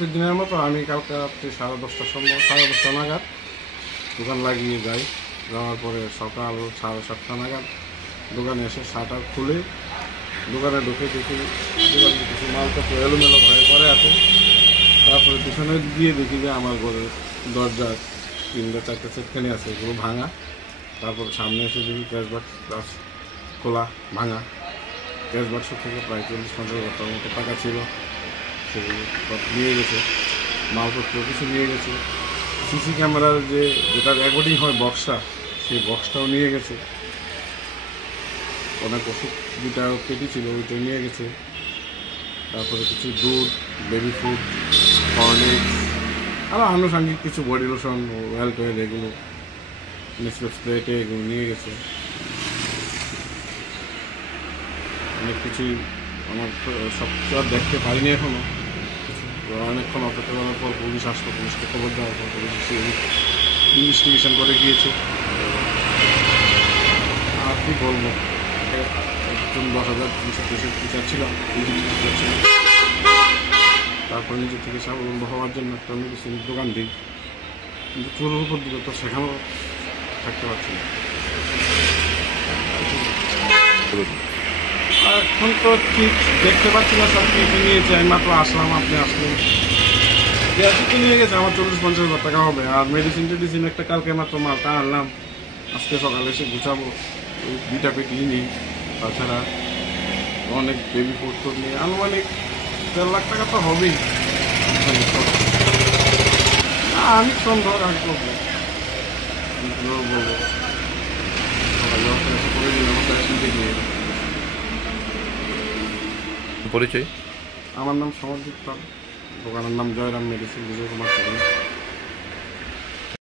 প্রতিদিনের মতো আমি কালকে রাত্রি 10:30টার সময় 10:30 নাগাদ দোকান লাগিয়ে যাই। যাওয়ার পরে সকাল 7:30 নাগাদ দোকানে এসে শাটার খুলে দোকানে ঢুকে দেখি দোকানে কিছু মালপত্র এলোমেলো ভয়ে পরে আছে। তারপরে পিছনে গিয়ে দেখি যে আমার ঘরের দরজার 3-4টে সেটখানি আছে, এগুলো ভাঙা। তারপরে সামনে এসে দেখি ক্যাশ বাক্স খোলা, ভাঙা। ক্যাশ বাক্স থেকে প্রায় 40-50 মতো টাকা ছিল, সেগুলো সব নিয়ে গেছে। মালপত্র কিছু নিয়ে গেছে। সিসি ক্যামেরার যেটা রেকর্ডিং হয় বক্সটা, সেই বক্সটাও নিয়ে গেছে। অনেক ওষুধ যেটা পেটি ছিল ওইটা নিয়ে গেছে। তারপরে কিছু দুধ, বেবি ফুড, হরলিক্স, আরও আনুষঙ্গিক কিছু বডি লোশন, অয়েল টয়েল, এগুলো নেসলে স্প্রেটে এগুলো নিয়ে গেছে। অনেক কিছুই আমার সব কিছু আর দেখতে পারিনি এখনও। অনেকক্ষণ অপেক্ষা করার পর পুলিশ আসলো, পুলিশকে খবর দেওয়ার পর পুলিশ ইনভেস্টিগেশন করে গিয়েছে। আর কি বলবো, একজন 10,330 টিচার ছিলাম, তারপর নিজের থেকে স্বাবলম্বী হওয়ার জন্য একটা মেডিসিনের দোকান দিই, কিন্তু চোরের উপর দিকে তো সেখানেও থাকতে পারছি না। এখন তো ঠিক দেখতে পাচ্ছি না, সব কিছু নিয়েছে। আমি মাত্র আসলাম, আপনি আসলেন, কিছু নিয়ে গেছে। আমার 40-50 টাকা হবে। আর মেডিসিন টেডিসিন একটা কালকে মাত্র মালটা আনলাম, আজকে সকালে এসে গুছাবো। ওই 2টা পেটি নিই, তাছাড়া অনেক বেবি ফুড নিয়ে আনুমানিক 1.5 লাখ টাকা তো হবেই। আমি সন্দেহ রাখবো, বলবো পরিচয়? আমার নাম সমরজিৎ পাল, দোকানের নাম জয়রাম মেডিসিন, বিজয় কুমার।